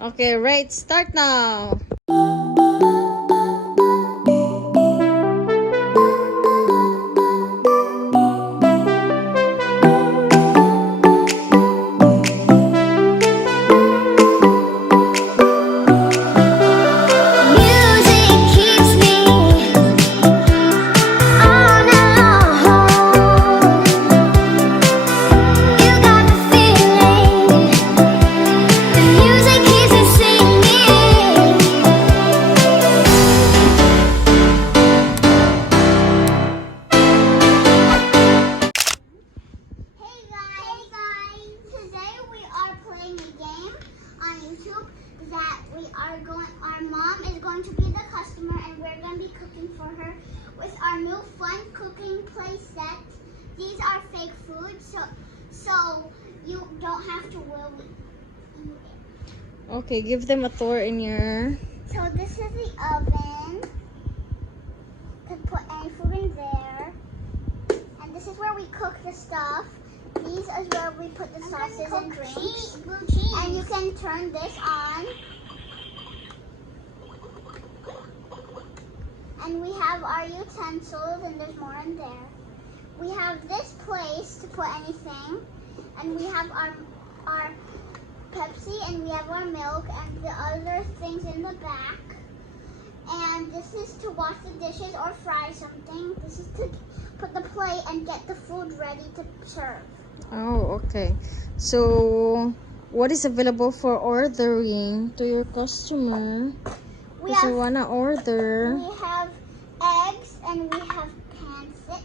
Okay, right. Start now. Our mom is going to be the customer and we're going to be cooking for her with our new fun cooking play set. These are fake food, so you don't have to really eat it. Okay, give them a tour in your... So this is the oven. To put any food in there. And this is where we cook the stuff. These is where we put the sauces and drinks. And you can turn this on. And we have our utensils, and there's more in there. We have this place to put anything, and we have our Pepsi, and we have our milk, and the other things in the back. And this is to wash the dishes or fry something. This is to put the plate and get the food ready to serve. Oh, okay. So, what is available for ordering to your customer? Because I wanna order. We have eggs and we have pancit.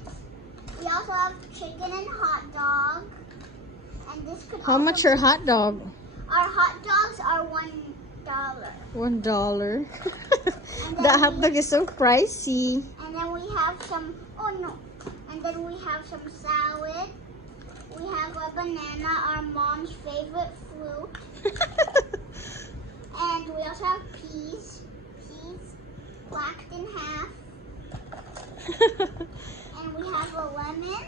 We also have chicken and hot dog. And this could How much your hot dog? Our hot dogs are $1. $1. That hot dog is so pricey. And then we have some, and then we have some salad. We have a banana, our mom's favorite fruit. And we also have peas blacked in half. And we have a lemon.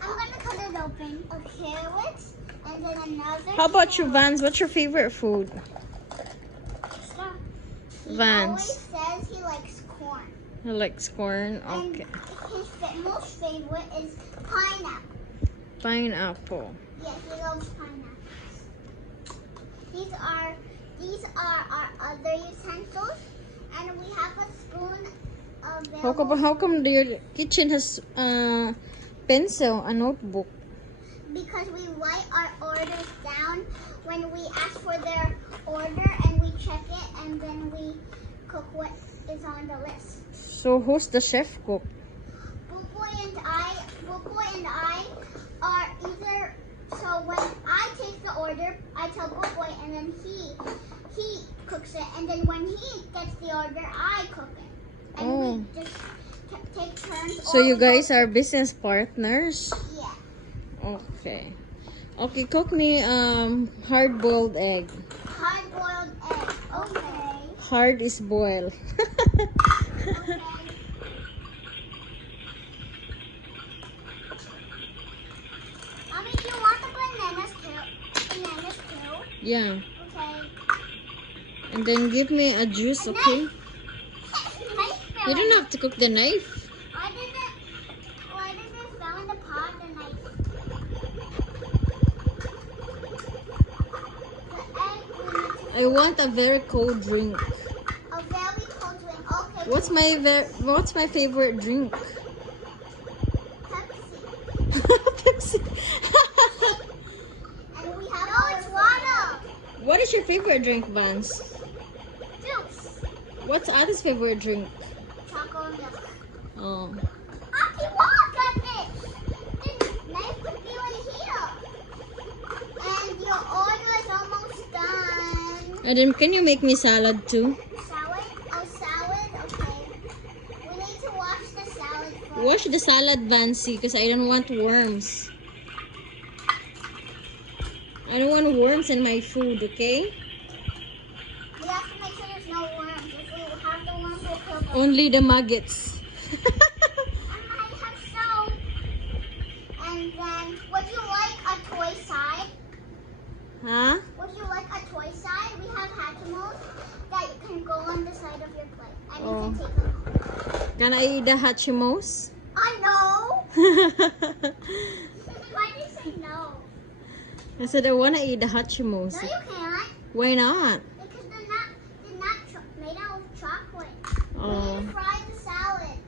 I'm gonna cut it open. A carrot, and then another. How about you, Vance? What's your favorite food? He Vance. always says he likes corn. He likes corn. Okay. And his most favorite is pineapple. Pineapple. Yes, he loves pineapples. These are our other utensils, and we have a spoon available. How come your kitchen has pencil, a notebook? Because we write our orders down when we ask for their order, and we check it, and then we cook what is on the list. So who's the chef cook? Buboy and I are either. So when I take the order, I tell Buboy, and then he cooks it, and then when he gets the order, I cook it, and we just take turns. So you guys are business partners? Yeah. Okay. Okay, cook me hard-boiled egg. Hard-boiled egg. Okay. Hard is boiled. Okay. Mommy, do you want the bananas too? Yeah. Okay. And then give me a juice, okay? You don't have to cook the knife. Why did it fall in the pot, the knife? The egg, I want a very cold drink. a very cold drink. Okay. What's my favorite drink? Pepsi. Pepsi. And we have it's water. What is your favorite drink, Vance? Juice. What's Ada's favorite drink? Chocolate milk. Oh. Auntie, look at this. The knife could be right here. And your order is almost done. And then can you make me salad too? Salad? Oh, salad? Okay. We need to wash the salad first. Wash the salad, Vance, because I don't want worms. I don't want worms in my food, okay? We have to make sure there's no worms. If we have the worms, we'll kill them. Only the maggots. I have soap. And then, would you like a toy side? Huh? Would you like a toy side? We have Can I eat the Hachimos? I know. Why did you say no? I said I want to eat the Hachimos. No, you can't. Why not? Because they're not made out of chocolate. Oh. We need to fry the salad.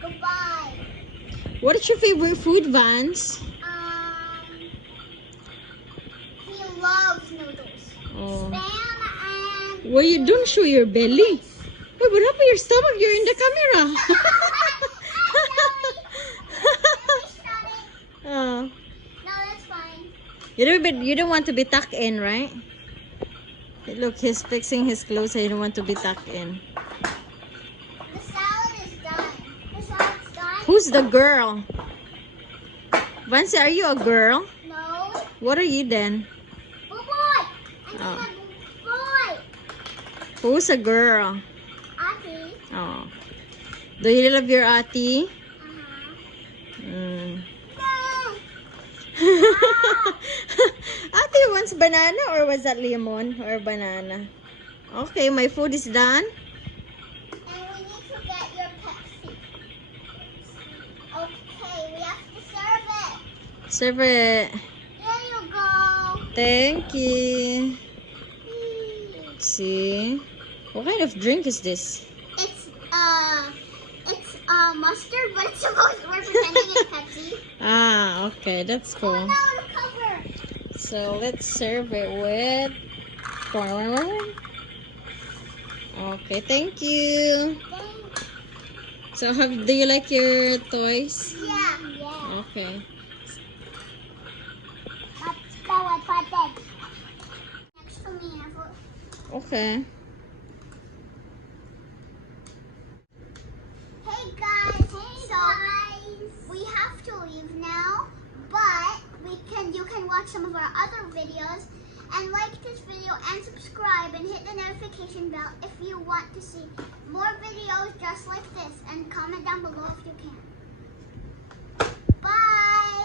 Goodbye. What is your favorite food, Vance? He loves noodles. Oh. Spam and... Well, you don't show your belly. Wait, what happened to your stomach? You're in the camera. Oh. No, that's fine. You don't want to be tucked in, right? Look, he's fixing his clothes. So you don't want to be tucked in. The salad is done. The salad's done. Who's the girl? Vance, are you a girl? No. What are you then? Boy. I'm Oh. a boy. Who's a girl? Ate. Oh. Do you love your ate? Uh-huh. Mm. No. Ate wants banana, or was that lemon or banana? Okay, my food is done. And we need to get your Pepsi. Okay, we have to serve it. Serve it. There you go. Thank you. See? What kind of drink is this? It's mustard, but it's supposed we're pretending it's Pepsi. Ah, okay, that's Oh cool. no, the cover. So let's serve it with corn. Okay, thank you. Thanks. So do you like your toys? Yeah. Yeah. Okay. Next to me. Okay. Hey guys. We have to leave now, but you can watch some of our other videos and like this video and subscribe and hit the notification bell if you want to see more videos just like this, and comment down below if you can. Bye.